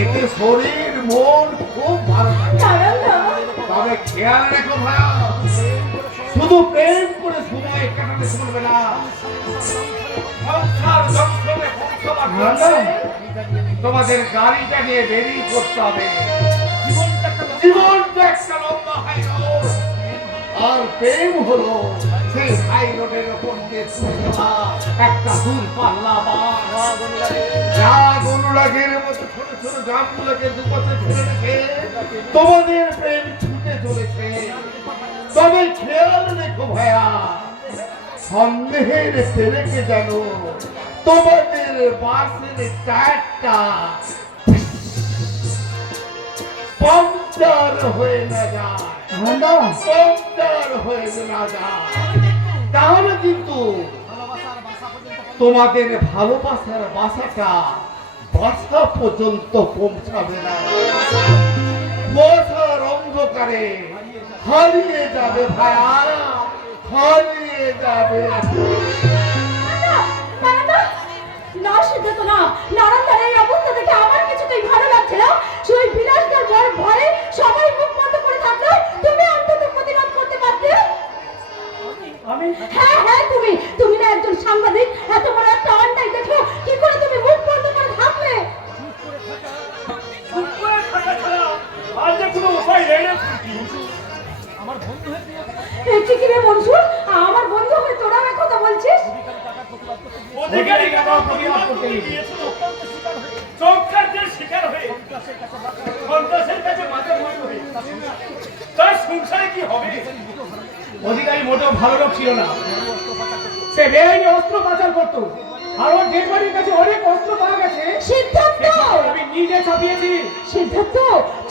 এতে শরীর মন খুব ভালো থাকে। তবে খেয়াল রেখো ভাইয়া, শুধু প্রেম করে সময় কাটাতে চলবে না। সংসার যন্ত্রণে তোমাদের গাড়িটা নিয়ে বেরিয়ে করতে হবে। জীবনটা একটা লম্বা হাইরোড, আর প্রেম হলো সেই হাইরোডের ওপর দিয়ে একটা দূরপাল্লা বাস। যা অনুরাগের মতো ছোট ছোট গ্রামগুলোকে দুপাশে ফেলে রেখে তোমাদের প্রেম ছুটে চলেছে। তবে খেয়াল রেখো ভাইয়া, সন্দেহের ছেলেকে যেন তোমাদের বাসের টায়ারটা পাংচার হয়ে না যায়, পাংচার হয়ে না যায়, তাহলে কিন্তু তোমাদের ভালোবাসার বাসাটা বাসা পর্যন্ত পৌঁছাবে না। বসার অন্ধকারে হারিয়ে যাবে ভাইয়া, হারিয়ে যাবে। না সিদ্ধান্ত না, নারায়ণদার এই অবস্থা দেখে আমার কিছুতেই ভালো লাগছে না। সেই বিলাসদার বড় ভয়ে সবাই মুখ বন্ধ করে থাকলো, তুমি অন্তত প্রতিবাদ করতে পারতে। আমি? হ্যাঁ হ্যাঁ, তুমি না একজন সাংবাদিক, এত বড় একটা অন্যায় দেখো কি করে তুমি মুখ বন্ধ করে থাকলে? চুপ করে থাকা ছাড়া আর যে কোনো উপায় নেই রে। আমার বন্ধু হয়ে তুই কি রে মনসুর, আমার বন্ধু হয়ে তোরা আমার কথা বলছিস? অধিকারী কাকা প্রতিবাদ করতে গিয়েছিল, চৌকাঠের শিকার হয়ে সন্ত্রাসের কাছে মাথা মনে হয়ে তার সংসারে কি হবে? অধিকারী মোটেও ভালো লোক ছিল না, সে বেআইনি অস্ত্র পাচার করতো। আর ওর ডেড বডির কাছে অনেক অস্ত্র পাওয়া গেছে। সিদ্ধার্থ, আমি নিজে ছাপিয়েছি। সিদ্ধার্থ,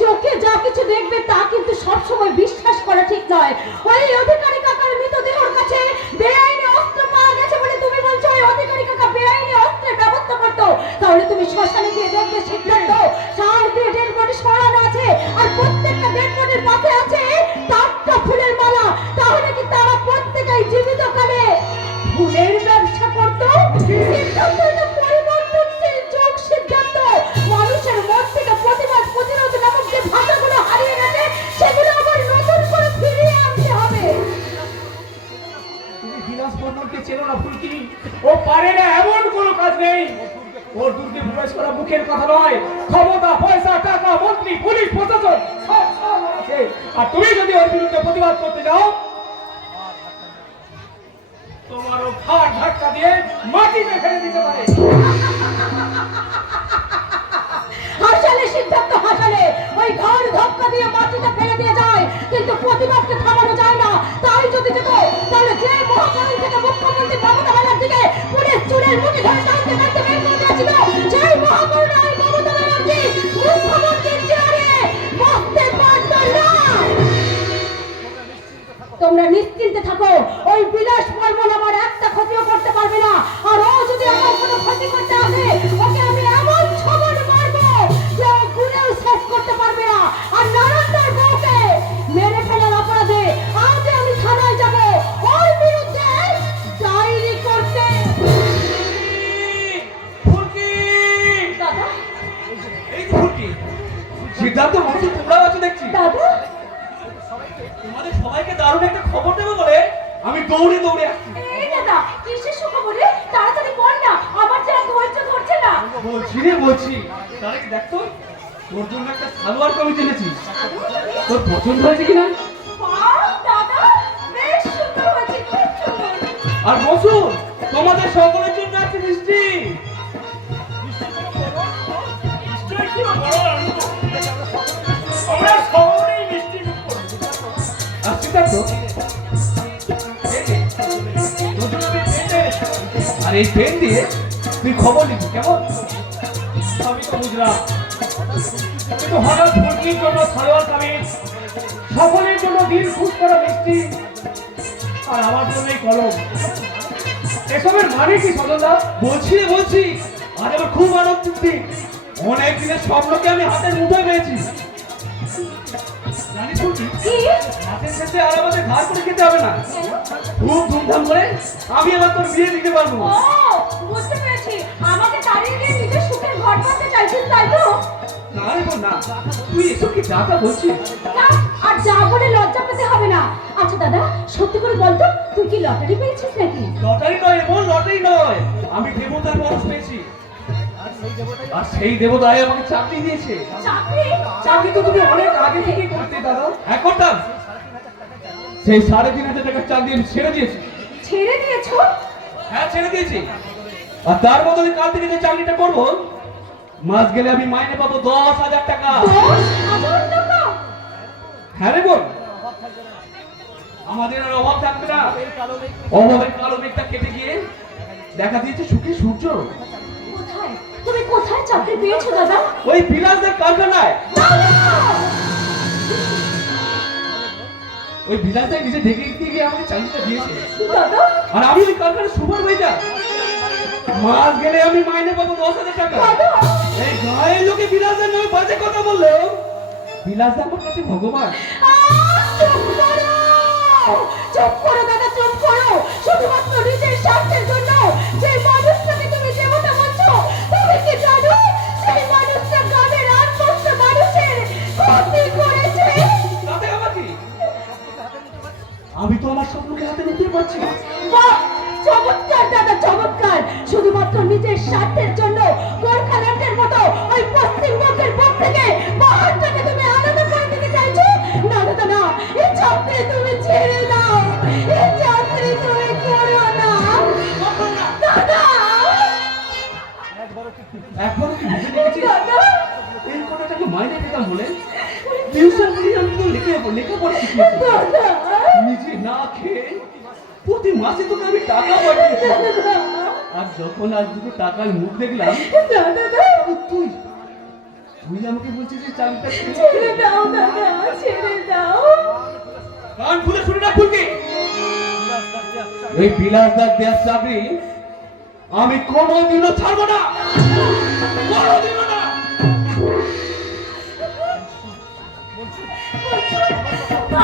চোখে যা কিছু দেখবে তা কিন্তু সবসময় বিশ্বাস করা ঠিক নয়। ওই অধিকারী কাকার মৃতদেহের কাছে বেআইনি অস্ত্র পাওয়া গেছে বলে তুমি বলছো ওই অধিকারী কাকা বেআইনি অস্ত্রের ব্যবস্থা করতো? তাহলে তুমি শ্মশানে গিয়ে দেখবে সিদ্ধার্থ, সার দিয়ে ডেড বডি সরানো আছে, আর প্রত্যেকটা ডেড বডির পাশে আছে টাটকা ফুলের মালা। তাহলে কি তারা প্রত্যেকেই জীবিত কালে ফুলের ব্যবসা করতো? সিদ্ধার্থ, এটা পরিবর্তনশীল যুগ সিদ্ধার্থ। মানুষের মন থেকে প্রতিবাদ প্রতিরোধ নামক যে ভাষাগুলো হারিয়ে গেছে সেগুলো আবার নতুন করে ফিরিয়ে আনতে হবে। তুমি বিলাস বর্মনকে চেনো না ফুলকি? ও পারে না এমন কোনো কাজ নেই। ওর দুর্গে প্রবেশ করা মুখের কথা নয়, ক্ষমতা, পয়সা, টাকা, মন্ত্রী, পুলিশ, প্রশাসন সব আছে। আর তুমি যদি ওর বিরুদ্ধে প্রতিবাদ করতে যাও, তোমারও ঘাট ধাক্কা দিয়ে মাটিতে ফেলে দিতে পারে। হাসালে সিদ্ধার্থ, হাসালে ওই ঘর ধাক্কা দিয়ে মাটিতে ফেলে দিয়ে যায়, কিন্তু প্রতিবাদকে থামানো যায় না। তাই যদি যেত তাহলে যে মহাকালী থেকে মুখ্যমন্ত্রী মমতা ব্যানার্জিকে পুলিশ চুলের মুঠি ধরে টানতে টানতে বের করে দিয়েছিল, সেই মহাকরুণায় মমতা ব্যানার্জি মুখ্যমন্ত্রীর চেয়ারে বসতে পারত না। তোমরা নিশ্চিন্তে থাকো, ওই বিলাস বর্মন আমার একটা ক্ষতিও করতে পারবে না। আর ও যদি আমার কোনো ক্ষতি করতে আসে, ওকে আমি এমন ছবল মারবো যে ও গুনেও শেষ করতে পারবে না। আর নারায়ণদার বউকে মেরে ফেলার অপরাধে আজ আমি থানায় যাব ওর বিরুদ্ধে ডায়েরি করতে। ফুলকি! দাদা, এই তো ফুলকি। সিদ্ধার্থ বলছি তোমরাও আছো দেখছি। দাদা, তোমাদের সবাইকে দারুণ একটা খবর দেবো বলে আমি দৌড়ে দৌড়ে আসছি। এই দাদা, কিসের সুখবরে? তাড়াতাড়ি বল না, আমার যে আর ধৈর্য ধরছে না। বলছি রে বলছি, তাহলে দেখতো তোর জন্য একটা সালোয়ার কামিজ এনেছি, তোর পছন্দ হয়েছে কিনা? বাহ দাদা, বেশ সুন্দর হয়েছে, খুব সুন্দর। আর বসুন, তোমাদের সকলের জন্য একটা মিষ্টি। আমরা সকলেই মিষ্টি মুখ করব। আসছি দেখো, আর এই পেন দিয়ে তুই খবর লিখবি, কেমন? আমি তো বুঝলাম, কিন্তু হঠাৎ ফুলকির জন্য সালোয়ার কামিজ, সকলের জন্য দিন খুশ করা মিষ্টি, আর আমার জন্য এই কলম, এসবের মানে কি সজলদা? বলছি আজ আমার খুব আনন্দের দিন। অনেক দিনের স্বপ্নকে আমি হাতের মুঠোয় পেয়েছি। জানিস ফুলকি, মাসের শেষে আর আমাদের ঘাড় করে খেতে হবে না, খুব ধুমধাম করে আমি আবার তোর বিয়ে দিতে পারবো। ও বুঝতে পেরেছি, আমাকে তাড়িয়ে দিয়ে নিজের সুখের ঘর বানাতে চাইছিস তাই তো? তুই এসব কি টাকা বলছিস? না, আর যা বলে লজ্জা পেতে হবে না। আচ্ছা দাদা, সত্যি করে বলতো, তুই কি লটারি পেয়েছিস নাকি? লটারি নয় এমন, লটারি নয়, আমি দেবতার বরস পেয়েছি। আর সেই দেবতাই আমাকে চাকরি দিয়েছে। চাকরি? চাকরি তো তুমি অনেক আগে থেকেই করতে দাদা। হ্যাঁ করতাম। সেই 3,500 টাকার চাকরি আমি ছেড়ে দিয়েছি। ছেড়ে দিয়েছো? হ্যাঁ ছেড়ে দিয়েছি। আর তার বদলে কাল থেকে যে চাকরিটা করবো, মাস গেলে আমি মাইনে পাবো 10,000 টাকা। 10,000 টাকা? হ্যাঁ রে বোন, আমাদের আর অভাব থাকবে না। অভাবের কালো মেঘটা কেটে গিয়ে দেখা দিয়েছে সুখী সূর্য। কোথায়? তুমি কোথায় চাকরি পেয়েছো দাদা? ওই বিলাসদের কারখানায়। ওই বিলাসদাই নিজে ঢেকে দিয়ে গিয়ে আমাকে চাকরিটা দিয়েছে। দাদা? আর আমি ওই কারখানার সুপারভাইজার। মাস গেলে আমি মাইনে পাবো 10,000 টাকা। দাদা? এই গায়ের লোকে বিলাসদার নামে বাজে কথা বললেও বিলাসদা আমার কাছে ভগবান। চুপ করো! চুপ করো দাদা, চুপ করো। শুধুমাত্র নিজের স্বার্থের জন্য যে মানুষটাকে তুমি দেবতা বলছো, তুমি কি জানো সেই মানুষটা গ্রামের 8 মানুষের ক্ষতি করেছে? তাতে আমার কি? আমি তো আমার স্বপ্নকে হাতে নিতে পারছি। বাহ! চমৎকার দাদা, চমৎকার। শুধুমাত্র নিজের স্বার্থের জন্য গোর্খাল্যান্ডের মতো ওই পশ্চিমবঙ্গের বুক থেকে পাহাড়টাকে তুমি আলাদা করে দিতে চাইছো? না দাদা না, এই চাকরি তুমি ছেড়ে দাও, এই চাকরি তুমি করো না দাদা। এখন কি বুঝে নিয়েছিস? দাদা, এই কথাটাকে মাইনে পেতাম বলে টিউশন পড়িয়ে আমি তো লেখাপড়া শিখিয়েছি। দাদা, নিজে না খেয়ে প্রতি মাসে তোকে আমি টাকা পাঠিয়েছি। আর যখন আজ দুটো টাকার মুখ দেখলাম, দাদা, তুই তুই আমাকে বলছিস যে চাকরিটা ছেড়ে দাও দাদা, ছেড়ে দাও। কান খুলে শুনে রাখ ফুলকি, এই বিলাসদার দেওয়ার চাকরি আমি কোনোদিনও ছাড়বো না, কোনোদিনও না।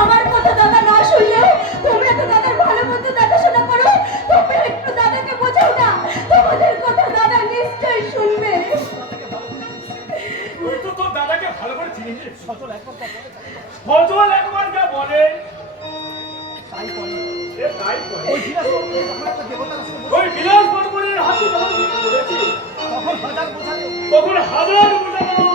আমার কথা দাদা না শুনলেও তোমরা তো দাদার ভালো মন্দ দেখাশোনা করো, তোমরা একটু দাদাকে বোঝাও না, তোমাদের কথা দাদা নিশ্চয়ই শুনবে। তুই তো তোর দাদাকে ভালো করে চিনিস। সজল একবার যা বলে তাই করে। ওই বিলাস বর্মনের হাতে যখন বিক্রি করেছি, তখন হাজার বোঝানো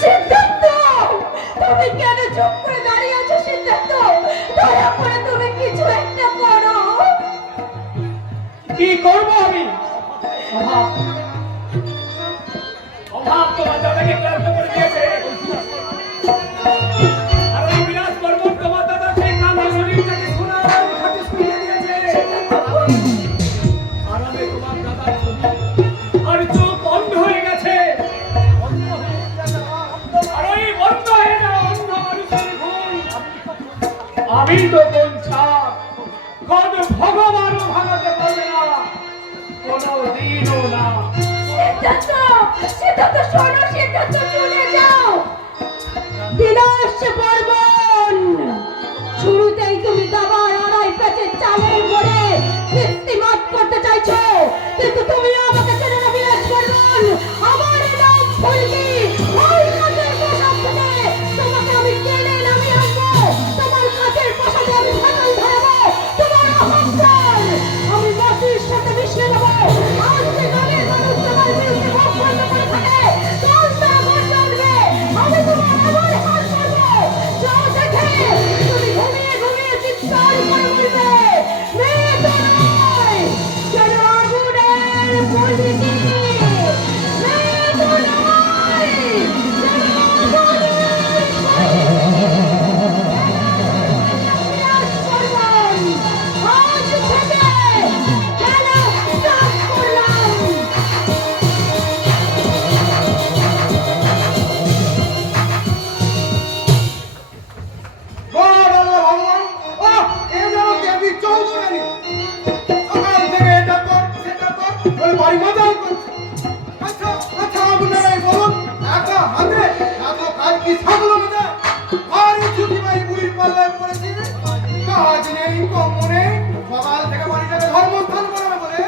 সিদ্ধার্থ, তুমি কেন চুপ করে দাঁড়িয়ে আছো? সিদ্ধার্থ, দয়া করে তুমি কিছু একটা করো। কি করবো আমি? অভাব অভাব তোমার দাদাকে ক্লান্ত করে দিয়েছে। আর ওই বিলাস বর্মন তোমার দাদা সেই কালো শরীরটাকে সোনার খাটে শুইয়ে দিয়েছে। আরামে তোমার দাদার ছবি আর চোখ বন্ধ হয়ে গেছে। আর ওই বন্ধ হয়ে যাওয়া অন্ধ মানুষের ঘুম আমি তো কোন ছাপ কোন ভগবানও ভাঙাতে পারবে না, কোনদিনও না। সিদ্ধার্থ, সিদ্ধার্থ শোনো, সিদ্ধার্থ শুনে যাও। বিলাস বর্মন, শুরুতেই তুমি দাবার 2.5 প্যাকেট চালের পরে কিস্তিমাত করতে চাইছো, কিন্তু তুমি আমাকে চেনো না বিলাস বর্মন। আমার নাম ফুলকি। ওই কাঠের পোশাক থেকে তোমাকে আমি টেনে নামিয়ে আনবো, তোমার কাঠের পোশাকে আমি ফাটল ধরাবো, তোমার অহংকার আমি মাটির সাথে মিশিয়ে দেবো। আজ যে গানের মানুষ তোমার বিরুদ্ধে মুখ বন্ধ করে থাকে, কাল তারা ভোট জানবে, আমি তোমার এমন হাল করবো যা দেখে তুমি ঘুমিয়ে ঘুমিয়ে চিৎকার করে বলবে, মেয়ে তো নয়, যেন আগুনের ফুলকি। মেয়ে তো নয়, যেন আগুনের ফুলকি। বিলাস বর্মন, আজ থেকে খেলা স্টার্ট করলাম। গড আল্লাহ ভগবান, আহ, এ যেন দেবী চৌধুরানী। সকাল থেকে এটা কর সেটা কর বলে বাড়ি মজাও করছে। আচ্ছা আচ্ছা আপনারাই বলুন, একা হাতে এত কাজ কি থাকলো না? ভারী ছুটি ভাই বুড়ির পাল্লায় পড়েছি, কাজ নেই কম নেই, সকাল থেকে বাড়িটাকে ধর্মস্থান করাবে বলে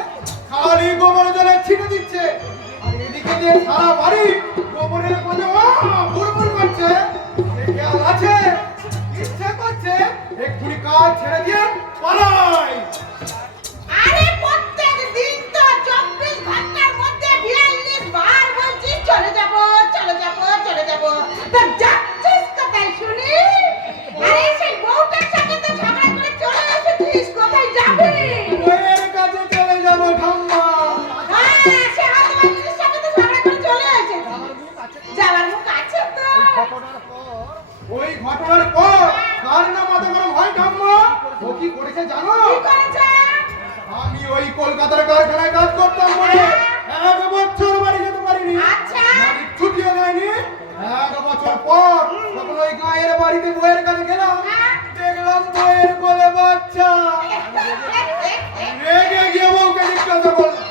যে সারা বাড়ি গোবরের কোণে বুড়বুড় করছে, সে খেয়াল আছে? ইচ্ছে করছে এক্ষুনি কাজ ছেড়ে দিয়ে পালাই। আরে প্রত্যেক দিন তো 24 ঘন্টার মধ্যে 42 বার বলছিস চলে যাব চলে যাব চলে যাব, তো যাচ্ছিস কোথায় শুনি? আরে সেই বউটার সাথে তো ঝগড়া করে চলে এসেছিস, কোথায় যাবি? বইয়ের কাছে চলে যাবো ঠাম্মা। হ্যাঁ, সে হাতবাজির সাথে তো ঝগড়া করে চলে এসেছিস, যাওয়ার মুখ আছে তো? ওই ঘটনার পর কার না মাথা গরম হয় ঠাম্মা? ও কি করেছে জানো? কি করেছে? আমি ওই কলকাতার কারখানায় কাজ করতাম বলে 1 বছর বাড়ি যেতে পারিনি। আচ্ছা। মালিক ছুটিও দেয়নি। 1 বছর পর তখন ওই গায়ের বাড়িতে বইয়ের কাছে গেলাম, দেখলাম বইয়ের কোলে বাচ্চা। রেগে গিয়ে বউকে জিজ্ঞাসা করলাম,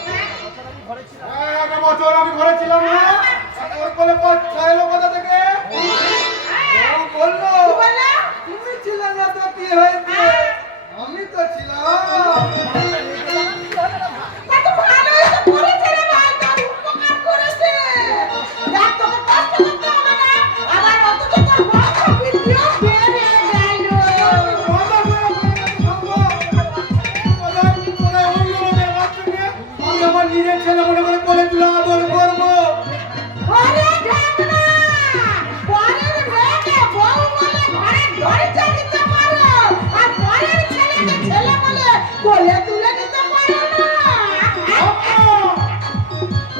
1 বছর আমি ঘরে ছিলাম না, ওর কোলে বাচ্চা এলো কোথা থেকে? বউ বললো, কি বললো? তুমি ছিলে না তো কি হয়েছে, আমি তো ছিলাম। কত ভালোই তো করেছে রে ভাই, তোর উপকার করেছে। দেখ তোকে কষ্ট করতে হবে না, আবার অন্তত তোর বংশ বৃদ্ধিও বেড়ে গেল। আমি আমার নিজের ছেলে মনে করে কোলে তুলে আদর করবো। ওরে ঢ্যাংনা, পরের মেয়েকে বউ বলে ঘরের দরজা দিতে পারো, আর পরের ছেলেকে ছেলে বলে কোলে তুলে নিতে পারো না।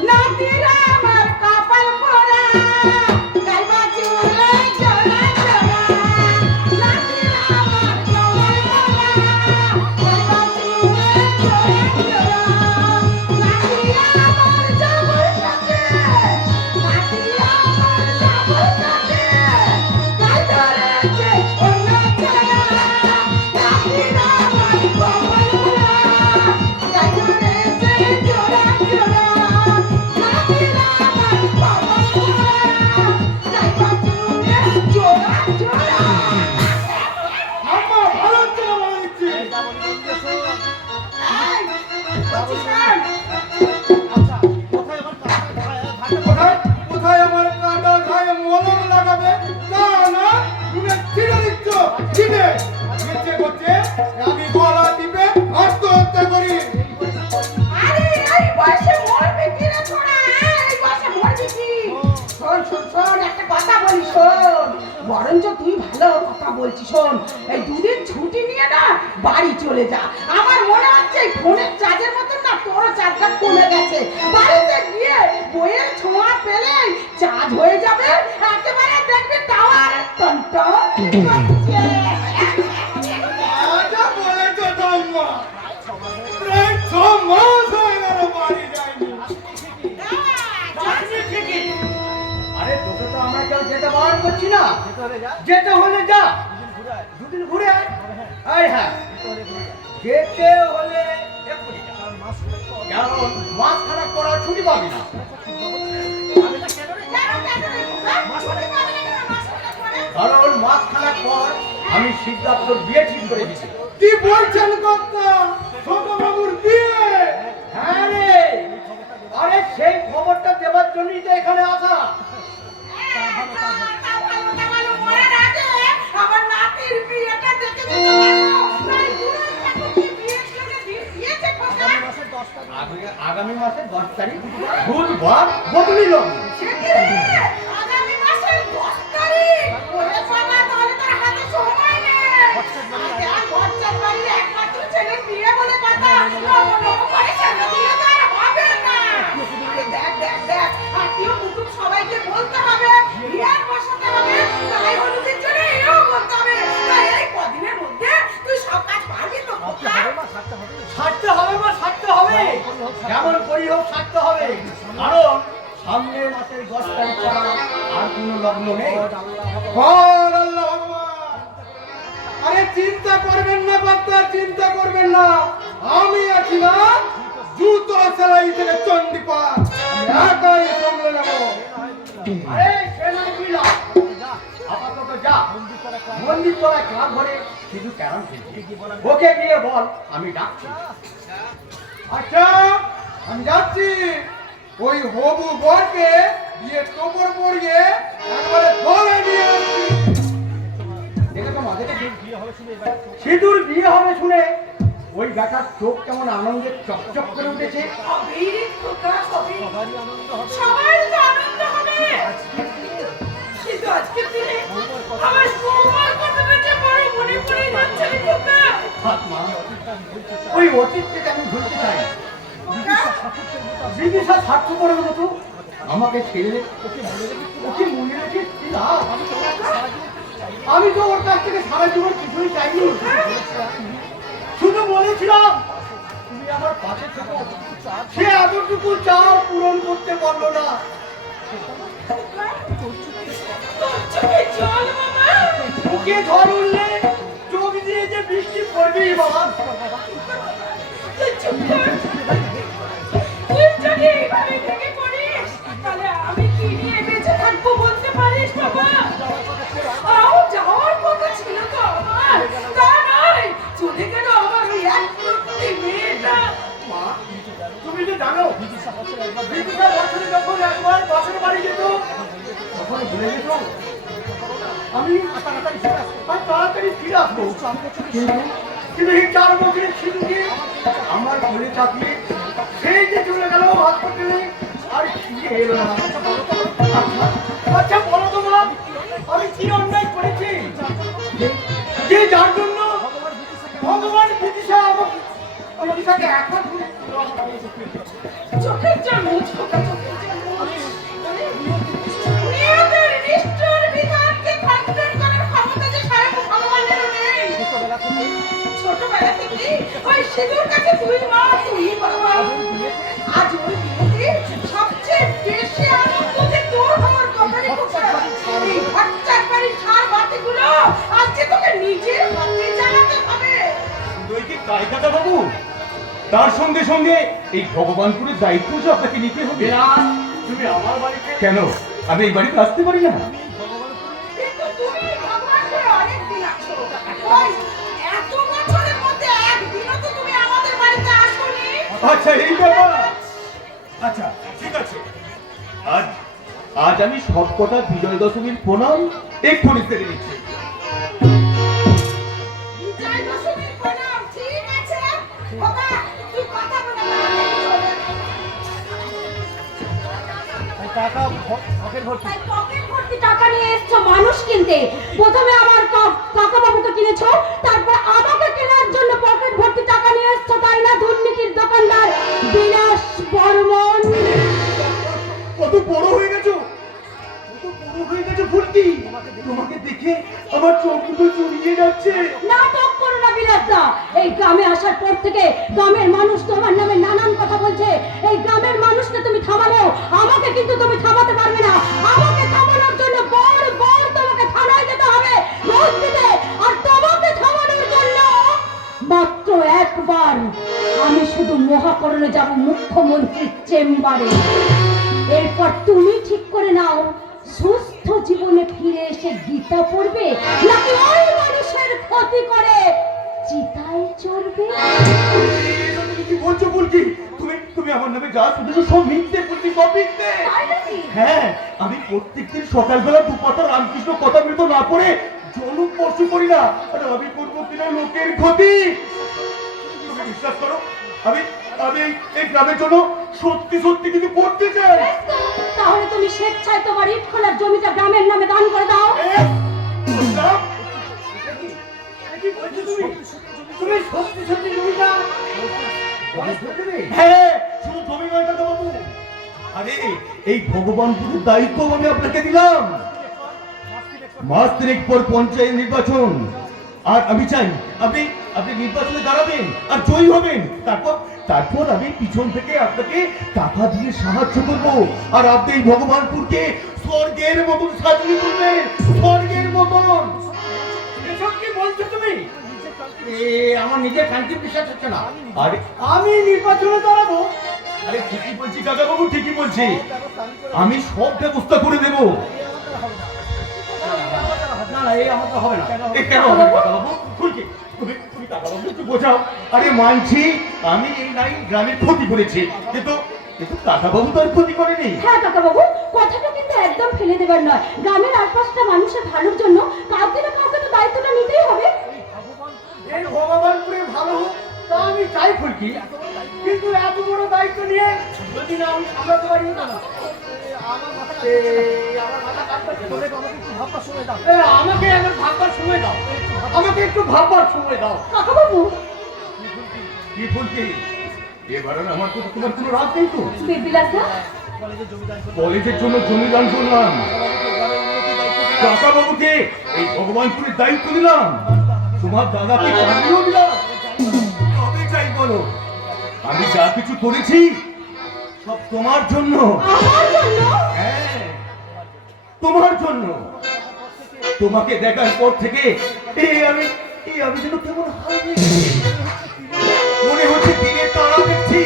নাতিরা আমার কপাল পোড়া, গাইবা চুলে জোড়া জোড়া। নাতিরা আমার কপাল পোড়া, গাইবা চুলে জোড়া জোড়া। নাতিরা আমার জবর সাথে, নাতিরা আমার জবর সাথে, গাই ধরেছে অন্য ছেড়া। নাতিরা আমার কপাল পোড়া, গাই ধরেছে জোড়া জোড়া। নাতিরা আমার কপাল পোড়া, গাইবা চুলে জোড়া জোড়া। আম্মা ভালো হচ্ছে না বলে দিচ্ছি। এই, বলছি শোন, কোথায় কোথায় আমার কাটা খায় মলম লাগাবে? না না, তুমি ছিঁড়ে দিচ্ছ। ছিঁড়ে ইচ্ছে করছে আমি গলা টিপে আত্মহত্যা করি। আরে এই বয়সে মরবি কি রে ছোড়া? এই বয়সে মরবি কি? শোন শোন শোন, একটা কথা বলি শোন, বরঞ্চ তুই ভালো কথা বলছিস শোন, এই 2 দিন ছুটি নিয়ে না বাড়ি চলে যা। আমার মনে হচ্ছে এই ফোনের চার্জের মতন না তোরও চার্জটা কমে গেছে। বাড়িতে গিয়ে বইয়ের ছোঁয়া পেলেই চার্জ হয়ে যাবে, একেবারে দেখবি টাওয়ার টনটন করছে। আজা বলেছো তো আম্মা, প্রায় 6 মাস হয়ে গেল বাড়ি যাইনি। আরে তোকে তো আমরা কেউ যেতে বারণ করছি না, যেতে হলে যা, 2 দিন ঘুরে আয়। আয় হ্যাঁ, যেতে হলে এক্ষুনি যা। কারণ মাস খারাপ করার ছুটি পাবি না। কারণ মাস খারাপ পর আমি সিদ্ধার্থর বিয়ে ঠিক করে দিচ্ছি। কি বলছেন কর্তা? ছোট বাবুর বিয়ে? হ্যাঁ রে, আরে সেই খবরটা দেওয়ার জন্যই তো এখানে আসা। আমার নাতির বিয়েটা দেখে যেতে পারবো। তাই বুড়ো ঠাকুরকে বিয়ের জন্য দিন দিয়েছে কোথায়? আগামী মাসের 10 তারিখ বুধবার বদলি লগ্ন। সে কি রে? আগামী মাসের 10 তারিখ? ওরে বাবা, তাহলে তোর হাতে সময় নেই। আগে আর বচ্চার বাড়ির একমাত্র ছেলের বিয়ে বলে কথা। নম করে সামনে দিলে তো আর হবে না। আরে দেখ দেখ দেখ, আত্মীয় কুটুম সবাইকে বলতে হবে, বিয়ার বসাতে হবে, তাই হলুদের জন্য এও বলতে হবে। তাই এই কদিনের মধ্যে তুই সব কাজ পারবি তো? ছাড়তে হবে মা, ছাড়তে হবে, যেমন করি হোক ছাড়তে হবে। কারণ সামনের মাসের 10 তারিখ ছাড়া আর কোনো লগ্ন নেই। হর আল্লাহ ভগবান। আরে চিন্তা করবেন না কর্তা, চিন্তা করবেন না, আমি আছি না। জুতো সেলাই থেকে চণ্ডীপাঠ একাই সামলে নেবো। আরে সে নাই বিলা, আপাতত যা মন্দির তলায় ক্লাব ঘরে শুধু ক্যারাম খেলছি। ওকে গিয়ে বল আমি ডাকছি। আচ্ছা আমি যাচ্ছি। ওই হবু বরকে দিয়ে তোপর পড়িয়ে একবারে ধরে নিয়ে আসছি। দেখেছো মা, দেখেছো? সিঁদুর বিয়ে হবে শুনে ওই বেটার চোখ কেমন আনন্দে চকচক করে উঠেছে। সবার তো আনন্দ হবে, কিন্তু আজকের দিনে আমার বৌমার কথাটা যে বড় মনে পড়ে যাচ্ছে রে খোকা। হাত মা, ওই অতীতকে আমি ভুলতে চাই। বিদিশা স্বার্থপরের মতো আমাকে ছেড়ে ওকে মনে রেখে কি লাভ? আমি তো ওর কাছ থেকে সারা জীবন কিছুই চাইনি, শুধু বলেছিলাম তুমি আমার পাশে থেকো। সে এতটুকু চাও পূরণ করতে পারলো না। তোর চোখে জল বাবা, মুখে ঝড় উঠলে চোখ দিয়ে যে বৃষ্টি পড়বেই বাবা। তুই চুপ কর। তুই যদি এইভাবে ভেঙে পড়িস তাহলে আমি কি নিয়ে বেঁচে থাকবো বলতে পারিস বাবা? আও যাওয়ার কথা ছিল তো আমার, তা নয় চলে গেল আমার ওই একমাত্র মেয়েটা। মা, তুমি তো জানো বিদিশা বছরে যখন একবার বাসের বাড়ি যেত তখন ভুলে যেত আমি তাড়াতাড়ি ফিরে আসবো। কিন্তু এই 4 বছরের শিশুকে আমার ঘরে চাপিয়ে সেই যে চলে গেল হাসপাতালে আর ফিরে এলো না। আচ্ছা বলো তো মা, আমি কি অন্যায় করেছি যে যার জন্য ভগবান বিদিশা বিদিশাকে এখন চোখের জল মুছ খোকা, চোখের জল মুছ। নিয়তির নিষ্ঠুর বিধানকে খণ্ডন করার ক্ষমতা যে স্বয়ং ভগবানেরও নেই। ছোটবেলা থেকে ওই সিঁদুর কাছে তুই মা, তুই ভগবান। আজ ওই বিয়েতে সবচেয়ে বেশি আনন্দ যে তোর হওয়ার কথা রে খোকা। এই বাচ্চার বাড়ির ঝাড় বাতিগুলো আজকে তোকে নিজের হাতে জ্বালাতে হবে। তুই কি কায়দাটা বাবু? তার সঙ্গে সঙ্গে এই ভগবানপুরের দায়িত্ব যে আপনাকে নিতে হবে। তুমি আমার বাড়িতে কেন আমি এই বাড়িতে আসতে পারি না? কিন্তু তুমি ভগবানকে অনেক দিন আছো। ওই এত বছরের মধ্যে একদিনও তো তুমি আমাদের বাড়িতে আসোনি। আচ্ছা এই ব্যাপার। আচ্ছা ঠিক আছে, আজ আজ আমি সব কটা বিজয় দশমীর প্রণাম এক্ষুনি সেরে নিচ্ছি। বিজয় দশমীর প্রণাম, ঠিক আছে? বাবা, তুই কথা বলে না, আমি চলে যাবো। তাই পকেট ভর্তি টাকা নিয়ে এসছো মানুষ কিনতে। প্রথমে আমার কাকা বাবুকে কিনেছো, তারপর আমাকে কেনার জন্য পকেট ভর্তি টাকা নিয়ে এসছো, তাই না দুর্নীতির দোকানদার বিলাস বর্মন? কত বড় হয়ে গেছো, কত বড় হয়ে গেছো ফুলকি। তোমাকে দেখে আমার চোখ দুটো চুরিয়ে যাচ্ছে। নাটক করো না বিলাসদা। এই গ্রামে আসার পর থেকে গ্রামের মানুষ তোমার নামে নানান কথা বলছে। এই গ্রামের মানুষকে তুমি থামানো, আমাকে কিন্তু তুমি থামাতে পারবে না। আমাকে থামানোর জন্য বড় বড় তোমাকে থানায় যেতে হবে ঘুষ দিতে, আর তোমাকে থামানোর জন্য মাত্র একবার আমি শুধু মহাকরণে যাব মুখ্যমন্ত্রীর চেম্বারে। এরপর তুমি ঠিক করে নাও সুস্থ জীবনে ফিরে এসে গীতা পড়বে নাকি ওই মানুষের ক্ষতি করে চিতায় চড়বে। তুমি কি বলছো ফুলকি? তুমি তুমি আমার নামে যা শুনেছো সব মিথ্যে ফুলকি, সব মিথ্যে। তাই নাকি? হ্যাঁ, আমি প্রত্যেকদিন সকালবেলা 2 পাতা রামকৃষ্ণ কথা মৃত না পড়ে জলও স্পর্শ করি না। আর আমি করবো কিনা লোকের ক্ষতি। তুমি বিশ্বাস করো, আমি আমি এই গ্রামের জন্য সত্যি সত্যি কিছু করতে চাই। বেশ তো, তাহলে তুমি স্বেচ্ছায় তোমার ইট খোলার জমিটা গ্রামের নামে দান করে দাও। বুঝলাম। কি বলছো তুমি? তুমি সত্যি সত্যি জমিটা হ্যাঁ, শুধু জমি নয় দাদা বাবু। আরে এই ভগবানপুরের দায়িত্ব আমি আপনাকে দিলাম। মাস 3 পর পঞ্চায়েত নির্বাচন, আর আমি চাই আপনি আপনি নির্বাচনে দাঁড়াবেন আর জয়ী হবেন। তারপর আমি পিছন থেকে আপনাকে টাকা দিয়ে সাহায্য করব, আর আপনি এই ভগবানপুরকে স্বর্গের মতন সাজিয়ে তুলবেন, স্বর্গের মতন। এসব কি বলছো তুমি? আমার নিজের কান্তি বিশ্বাস হচ্ছে না। আরে আমি নির্বাচনে দাঁড়াবো? আরে ঠিকই বলছি দাদা বাবু, ঠিকই বলছি। আমি সব ব্যবস্থা করে দেব। না না, এই আমার তো হবে না। এ কেন হবে দাদা বাবু? তুমি দাদা বাবু একটু বোঝাও। আরে মানছি আমি এই নাই গ্রামের ক্ষতি করেছি, কিন্তু কিন্তু কাকা বাবু তো আর ক্ষতি করেনি। হ্যাঁ কাকা বাবু, কথাটা কিন্তু একদম ফেলে দেবার নয়। গ্রামের আর পাঁচটা মানুষের ভালোর জন্য কাউকে না কাউকে তো দায়িত্বটা নিতেই হবে। এই ভগবানপুরে ভালো হোক তা আমি চাই ফুলকি, কিন্তু এত বড় দায়িত্ব নিয়ে যদি না আমি সামলাতে পারি না, আমাকে একবার ভাববার সময় দাও, আমাকে একটু ভাববার সময় দাও। কাকা বাবু, কি ফুলকি, এবার আর আমার তো তোমার কোনো রাগ নেই তো? বিলাসদা, কলেজের জন্য জমি দান করলাম, কাকা বাবুকে এই ভগবানপুরের দায়িত্ব দিলাম, তোমার দাদাকে চাকরিও দিলাম। তবে চাই বলো, আমি যা কিছু করেছি সব তোমার জন্য। আমার জন্য? হ্যাঁ, তোমার জন্য। তোমাকে দেখার পর থেকে আমি যেন কেমন হারিয়ে গেছি। মনে হচ্ছে দিনের তারা দেখছি,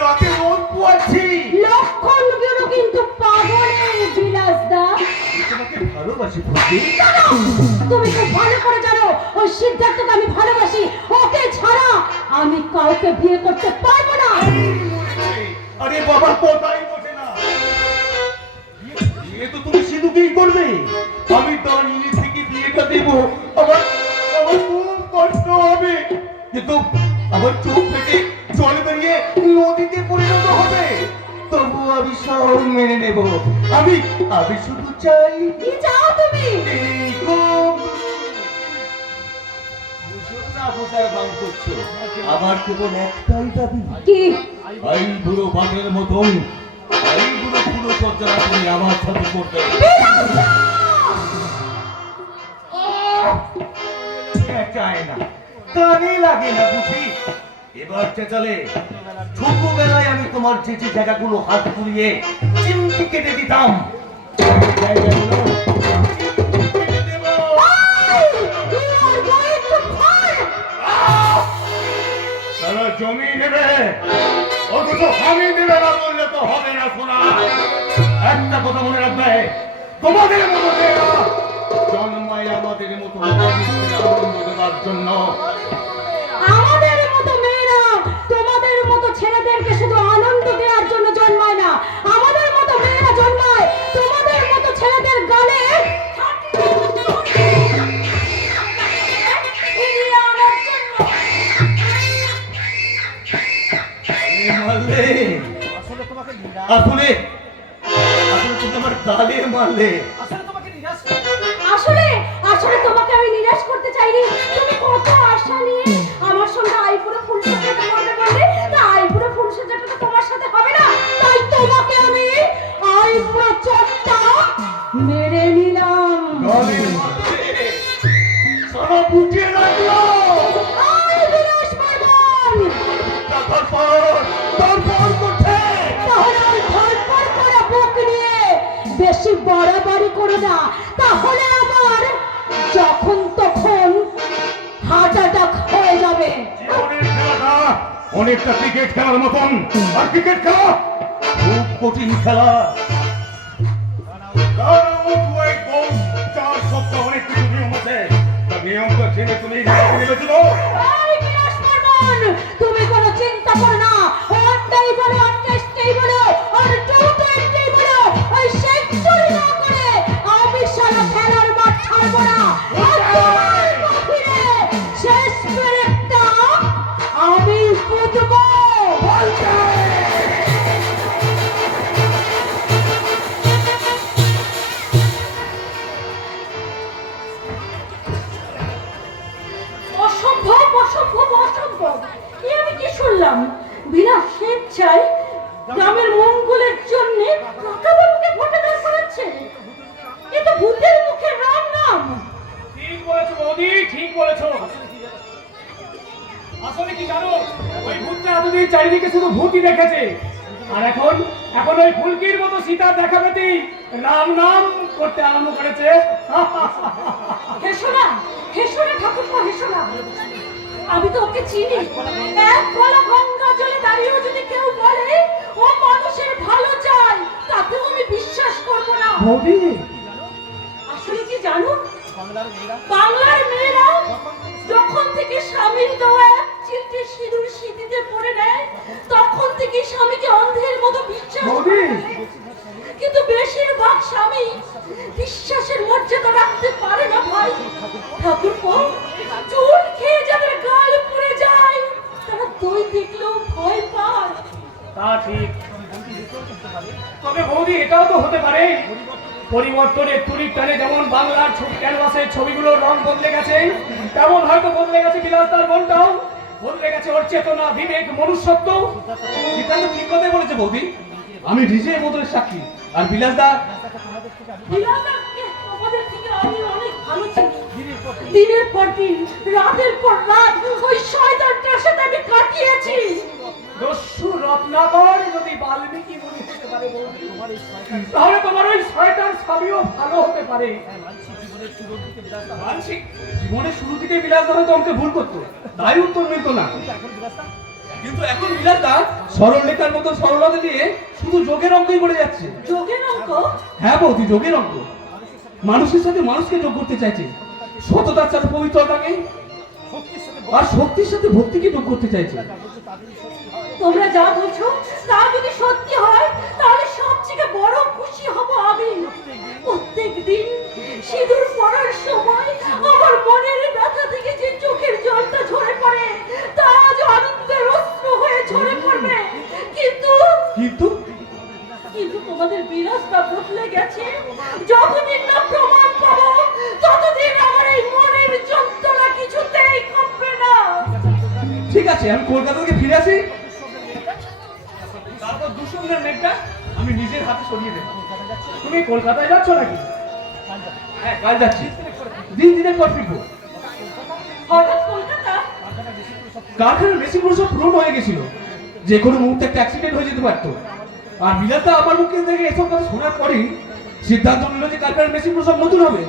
রাতে রোদ পোয়াচ্ছি। লক্ষণ গুলো কিন্তু পাগলের বিলাসদা। আমি তোমাকে ভালোবাসি ফুলকি। তুমি খুব ভালো করে জানো ওই সিদ্ধার্থকে আমি ভালোবাসি। ওকে ছাড়া আমি কাউকে বিয়ে করতে পারবো না। আরে বাবা, কোথায় বসে না, বিয়ে তো তুমি সিধুকেই করবে। আমি দাঁড়িয়ে থেকে বিয়েটা দেব, আমার খুব কষ্ট হবে, কিন্তু আমার চোখ থেকে জল বেরিয়ে নদীতে পরিণত হবে। তবু আমি সব মেনে নেব। আমি শুধু চাই, কি চাও তুমি? আমার কেবল একটাই দাবি, কি? এই বুড়ো বাঘের মতন এই বুড়ো পুরো চর্চা তুমি আমার সাথে করতে চায় না, কানে লাগে না বুঝি। এবার চেঁচালে ছোটবেলায় আমি তোমার চিঠি জায়গাগুলো হাত পুড়িয়ে চিমটি কেটে দিতাম। জায়গাগুলো কেটে দেব। তারা জমি নেবে, অথচ আমি দেবে না বললে তো হবে না। শোনা, একটা কথা মনে রাখবে, তোমাদের মতো মেয়েরা জন্মায় আমাদের মতো আনন্দ দেওয়ার জন্য। আমাদের মতো মেয়েরা তোমাদের মতো ছেলেদেরকে শুধু আনন্দ দেওয়ার জন্য জন্মায় না। আমাদের মতো মেয়েরা জন্মায় তোমাদের মতো ছেলেদের গালে ফিরিয়ে আনার জন্য। মারলে আসলে তুমি আমার গালে মারলে। আসলে আসলে তোমাকে আমি নিরাশ করতে চাইনি। তুমি কত আশা নিয়ে আমার সঙ্গে আইপুরে ফুলসজ্জাটা করতে বললে, তা আইপুরে ফুলসজ্জাটা তো তোমার সাথে হবে না। তাই তোমাকে আমি আইপুরে চটটা মেরে নিলাম। গালে মারলে, সারা বুঝিয়ে রাখলো। আই বিলাস বর্মন, তারপর করছে তাহলে ওই ধরপড় করা বুক নিয়ে বেশি বাড়াবাড়ি করো না, তাহলে আমার যখন তখন হার্ট অ্যাটাক হয়ে যাবে। জীবনের খেলাটা অনেকটা ক্রিকেট খেলার মতন, আর ক্রিকেট খেলা খুব কঠিন খেলা। চার সপ্তাহ অনেক কিছু নিয়ম আছে, তার নিয়মটা ছেড়ে তুমি নেমেছিল। এই বিলাস বর্মন, তুমি কোনো চিন্তা করো না। ওয়ানডেই বলো, আর টেস্টেই বলো, আর টি-টোয়েন্টি বলো, ওই সেঞ্চুরি না করে আমি সারা খেলার মাঠ ছাড়বো না। আর তোমার কফিনে শেষ পেরেকটা আমি ফুটবো। অসম্ভব অসম্ভব অসম্ভব! এ আমি কি শুনলাম? বিনা স্বেচ্ছায় গ্রামের মঙ্গলের জন্য কাকাবাবুকে ভোটদান করাচ্ছে। এ তো ভূতের মুখে রাম নাম। ঠিক বলেছো বৌদি, ঠিক বলেছো। আসলে কি জানো, ওই ভূতটা এতদিন চারিদিকে শুধু ভূতই দেখেছে, আর এখন ওই ফুলকির মতো সীতার দেখা পেতেই রাম নাম করতে আরম্ভ করেছে। হেসো না, হেসো না ঠাকুরপো, হেসো না। আমি তো ওকে চিনি। এক গলা গঙ্গা জলে দাঁড়িয়েও যদি কেউ বলে ও মানুষের ভালো চায়, তাতেও আমি বিশ্বাস করব না। বৌদি, আসলে কি জানো, বাংলার মেয়েরা যখন থেকে স্বামীর দেওয়া এক চিমটে সিঁদুর সিঁথিতে পরে নেয়, তখন থেকে স্বামীকে অন্ধের তা ঠিক, তবে বৌদি এটাও তো হতে পারে পরিবর্তনের তুলির টানে যেমন বাংলার ছবি ক্যানভাসের ছবিগুলোর রং বদলে গেছে, তেমন হয়তো বদলে গেছে বিলাসদার মনটাও, বদলে গেছে ওর চেতনা, বিবেক, মনুষ্যত্ব। সিদ্ধান্ত ঠিক কথাই বলেছে বৌদি। আমি নিজে বদলের সাক্ষী। আর বিলাসদা বিলাসদাকে আমাদের থেকে আমি অনেক ভালো চিনি। দিনের পর দিন, রাতের পর রাত ওই শয়তানটার সাথে আমি কাটিয়েছি। দস্যু রত্নাকর যদি বাল্মীকি মুনি হতে পারে বৌদি, তাহলে তোমার ওই শয়তান স্বামীও ভালো হতে পারে। মানসিক জীবনের শুরু থেকে বিলাসদা হয়তো আমাকে ভুল করতো, তাই উত্তর মিলত না। কিন্তু এখন বিলাসদা সরল লেখার মতো সরলতা দিয়ে শুধু যোগের অঙ্কই করে যাচ্ছে। যোগের অঙ্ক? হ্যাঁ বৌদি, যোগের অঙ্ক। মানুষের সাথে মানুষকে যোগ করতে চাইছে, সততার সাথে পবিত্রতাকে, আর শক্তির সাথে ভক্তিকে যোগ করতে চাইছে। তোমরা যা বলছো তা যদি সত্যি হয় তাহলে সবথেকে বড় খুশি হব আমি। প্রত্যেক দিন সিঁদুর পরার সময় আমার মনের ব্যথা থেকে যে চোখের জলটা ঝরে পড়ে তা আজ আনন্দের অশ্রু হয়ে ঝরে পড়বে। কিন্তু কিন্তু কিন্তু তোমাদের বিলাসটা বদলে গেছে। যতদিন না প্রমাণ পাবো ততদিন আমার এই মনের যন্ত্রণা কিছুতেই কমবে না। ঠিক আছে, আমি কলকাতা থেকে ফিরে আসি, তারপর দুসঙ্গের মেঘটা আমি নিজের হাতে সরিয়ে দেবো। তুমি কলকাতায় যাচ্ছ নাকি? হ্যাঁ, কাল যাচ্ছি, দিনের পর ফিরবো। হঠাৎ কলকাতা? কারখানার মেশিনগুলো সব পুরনো হয়ে গেছিল, যে কোনো মুহূর্তে একটা অ্যাক্সিডেন্ট হয়ে যেতে পারতো। আর বিলাসদা আমার মুখে থেকে এসব কথা শোনার পরেই সিদ্ধান্ত নিল যে কারখানার মেশিনগুলো সব নতুন হবে,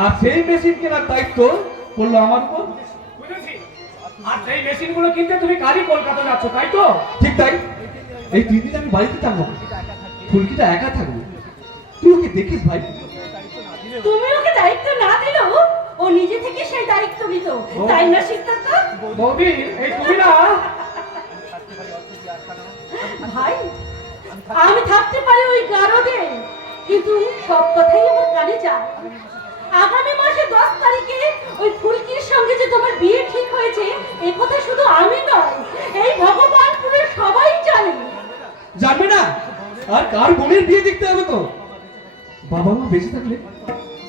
আর সেই মেশিন কেনার দায়িত্ব পড়লো আমার উপর। বুঝেছি। আর সেই মেশিনগুলো কিনতে তুমি কালই কলকাতা যাচ্ছ, তাই তো? ঠিক তাই। এই 3 দিন আমি বাড়িতে থাকবো, ফুলকিটা একা থাকবে। তুই ওকে দেখিস ভাই। তুমি ওকে দায়িত্ব না দিলেও ও নিজে থেকে সেই দায়িত্ব নিত, তাই না সিদ্ধার্থ? বৌদি, এই তুমি না? ভাই, আমি থাকতে পারি ওই গারদে, কিন্তু সব কথাই আমার কানে যায়। আগামী মাসে 10 তারিখে ওই ফুলকির সঙ্গে যে তোমার বিয়ে ঠিক হয়েছে এই কথা শুধু আমি নয়, এই ভগবানপুরের সবাই জানে। জানবে না? আর কার বোনের বিয়ে দেখতে হবে তো। বাবা মা বেঁচে থাকলে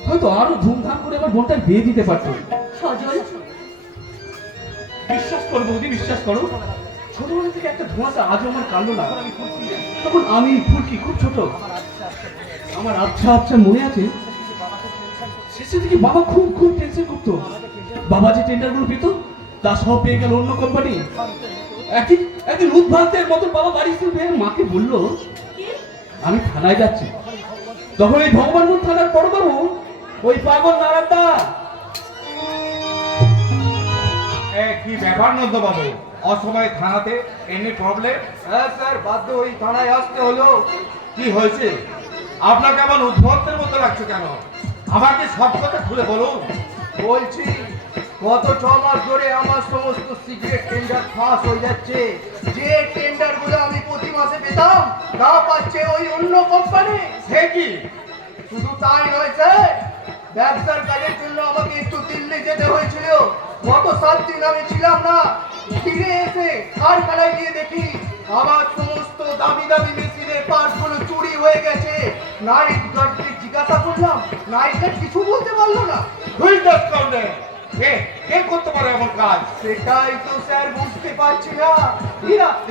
হয়তো আরো ধুমধাম করে আমার বোনটার বিয়ে দিতে পারতো। সজল, বিশ্বাস করো বৌদি, বিশ্বাস করো, ছোটবেলা থেকে একটা ধোঁয়াশা আজও আমার কাটলো না। তখন আমি ফুলকি খুব ছোট, আমার আচ্ছা আচ্ছা মনে আছে শেষে থেকে বাবা খুব খুব টেনশন করতো। বাবা যে টেন্ডারগুলো পেত তা সব পেয়ে গেল অন্য কোম্পানি। একদিন উদ্ভান্তের মতো বাবা বাড়ি ফিরবে, মাকে বললো আমি থানায় যাচ্ছি। তখন এই ভগবানপুর থানার বড়বাবু ওই পাগল নারায়ণদা। কি ব্যাপার নন্দ বাবু, অসময়ে থানাতে? Any problem? হ্যাঁ স্যার, বাধ্য হয়ে থানায় আসতে হলো। কি হয়েছে? আপনাকে এমন উদ্ভটের মতো লাগছে কেন? আমাকে সব কথা খুলে বলুন। বলছি, গত 6 মাস ধরে আমার সমস্ত সিক্রেট টেন্ডার ফাঁস হয়ে যাচ্ছে। যে টেন্ডার গুলো আমি প্রতি মাসে পেতাম তা পাচ্ছে ওই অন্য কোম্পানি। সে কি? শুধু তাই নয় স্যার, ব্যবসার কাজের জন্য আমাকে একটু দিল্লি যেতে হয়েছিল। গত 7 দিন আমি ছিলাম না। ফিরে এসে কারখানায় গিয়ে দেখি আমার সমস্ত দামি দামি মেশিনের পার্টসগুলো চুরি হয়ে গেছে। নাইট গার্ডকে জিজ্ঞাসা করলাম, নাইট গার্ড কিছু বলতে পারলো না। কে করতে পারে এমন কাজ? সেটাই তো স্যার বুঝতে পারছি না।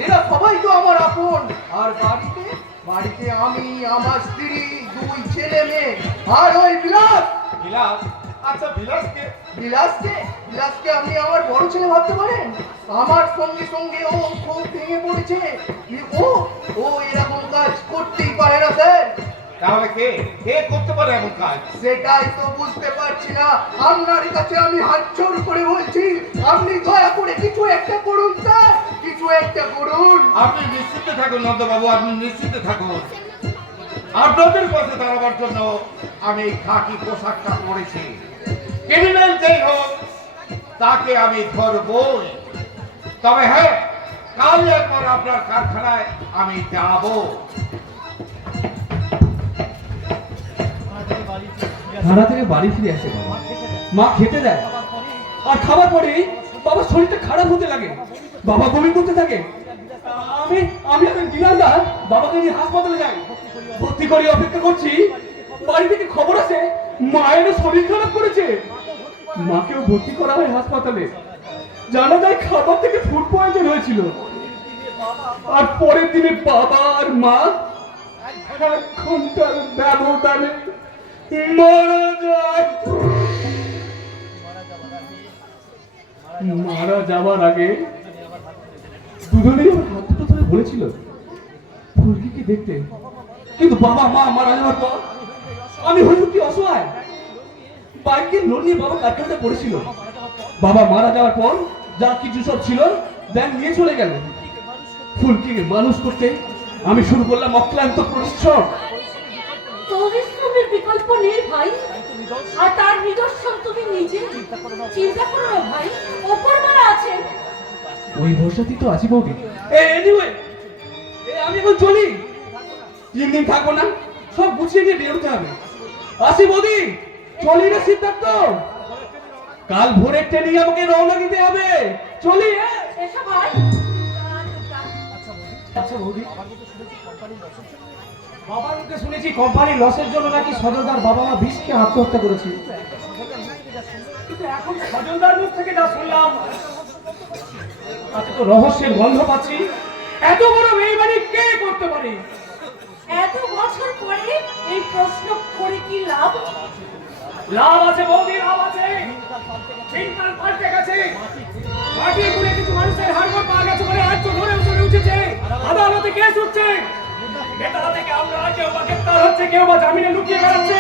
এরা সবাই তো আমার আপন। আর বাড়িতে আমি, আমার স্ত্রী, 2 ছেলে মেয়ে, আর ওই বিলাস। আচ্ছা, বিলাসকে আপনি আমার বড় ছেলে ভাবতে পারেন? আমার সঙ্গে সঙ্গে ও খুব ভেঙে পড়েছে। ও এরকম কাজ করতেই পারে না স্যার। তাহলে কে করতে পারে এমন কাজ? সেটাই তো বুঝতে পারছি না। আপনার কাছে আমি হাত জোড় করে বলছি, আপনি দয়া করে কিছু একটা করুন স্যার, কিছু একটা করুন। আপনি নিশ্চিন্তে থাকুন নন্দবাবু, আপনি নিশ্চিন্তে থাকুন। আপনাদের পাশে দাঁড়াবার জন্য আমি খাকি পোশাকটা পরেছি। ক্রিমিনাল যেই হোক তাকে আমি ধরবই। তবে হ্যাঁ, কাল একবার আপনার কারখানায় আমি যাব। থানা থেকে বাড়ি ফিরে আসে বাবা, মা খেতে দেয়, আর খাবার পরে বাবার শরীরটা খারাপ হতে লাগে। বাবা বমি করতে থাকে, আমি আমি এখন দিলাম না, বাবাকে নিয়ে হাসপাতালে যাই, ভর্তি করে অপেক্ষা করছি। বাড়ি থেকে খবর আছে মায়ের শরীর খারাপ করেছে, মাকেও ভর্তি করা হয় হাসপাতালে। জানা যায় খাবার থেকে ফুড পয়জন হয়েছিল, আর পরের দিনে বাবা আর মা 1 ঘন্টার ব্যবধানে মারা যায়। মারা যাওয়ার আগে দুজনেই আমার হাত দুটো ধরে বলেছিল ফুলকিকে দেখতে, কিন্তু বাবা মা মারা যাওয়ার পর আমি হয়ে উঠি অসহায়। বাইকের লোন নিয়ে বাবা কারখানাতে পড়েছিল। বাবা মারা যাওয়ার পর যা কিছু সব ছিল ব্যাংক নিয়ে চলে গেল। ফুলকিকে মানুষ করতে আমি শুরু করলাম অক্লান্ত পরিশ্রম। পরিশ্রমের বিকল্প নেই ভাই, আর তার নিদর্শন তুমি নিজে। চিন্তা করো না ভাই, ওপরওয়ালা আছে। ওই ভরসাতেই তো আছি বৌদি। এনিওয়ে, আমি এখন চলি, 3 দিন থাকবো না, সব গুছিয়ে নিয়ে বেরোতে হবে। আসি বৌদি, চলি না সিদ্ধার্থ, কাল ভোরের ট্রেনে আমাকে রওনা দিতে হবে। চলি। এসো ভাই। আচ্ছা বৌদি, বাবার মুখে শুনেছি কোম্পানির লসের জন্য নাকি সজলদার বাবা মা বিষ খেয়ে আত্মহত্যা করেছে, কিন্তু এখন সজলদার মুখ থেকে যা শুনলাম তাতে তো রহস্যের গন্ধ পাচ্ছি। এত বড় বেইমানি কে করতে পারে? এত বছর পরে এই প্রশ্ন করে কি লাভ? লাভ আছে বৌদি, লাভ আছে। দিনকাল পাল্টে গেছে, মাটি করে কিছু মানুষের হাড়গোড় পাওয়া গেছে বলে আজ তো ধরে চলে উঠেছে, আদালতে কেস হচ্ছে। এটা থেকে আমরা কেউ বা গ্রেপ্তার হচ্ছে, কেউ বা জামিনে লুকিয়ে বেড়াচ্ছে।